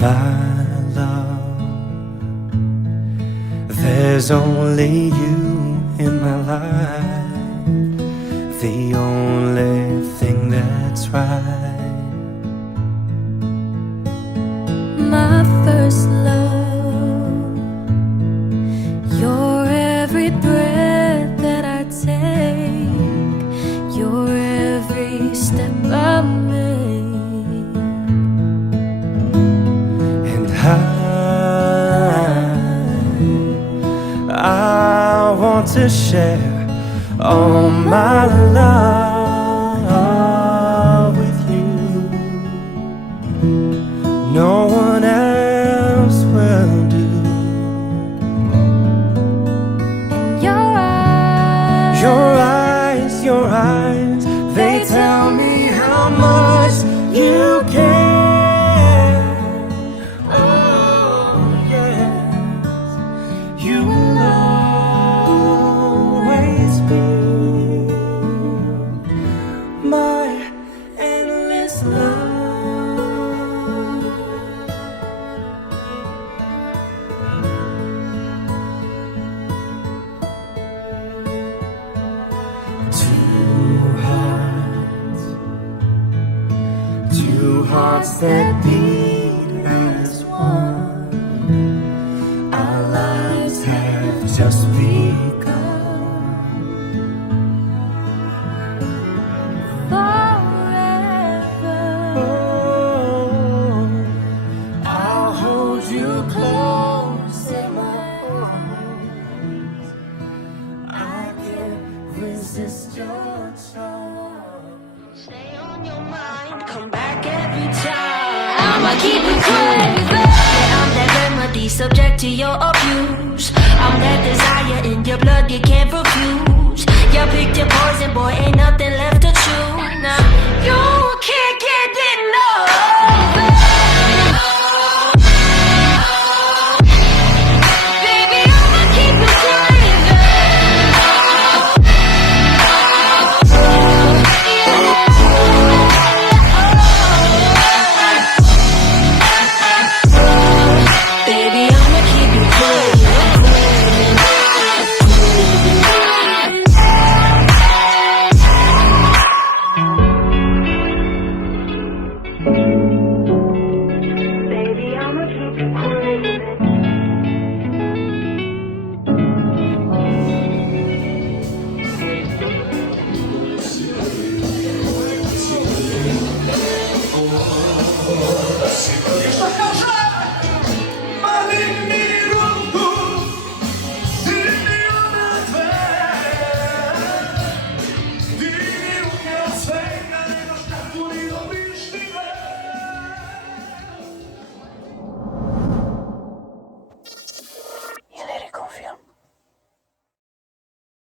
My love, there's only you in my life, the only thing that's right. My first love, you're every breath that I take, you're every step I make. I want to share all my love with you. No one else will do. And your eyes, they tell me how much you care. My endless love. Two hearts that beat as one. Our lives have just begun. resist your charm. Stay on your mind, come back every time. I'ma keep it crazy. Yeah, I'm that remedy, subject to your abuse. I'm that desire in your blood you can't refuse. You picked your poison, boy, ain't nothing left to choose. Now, you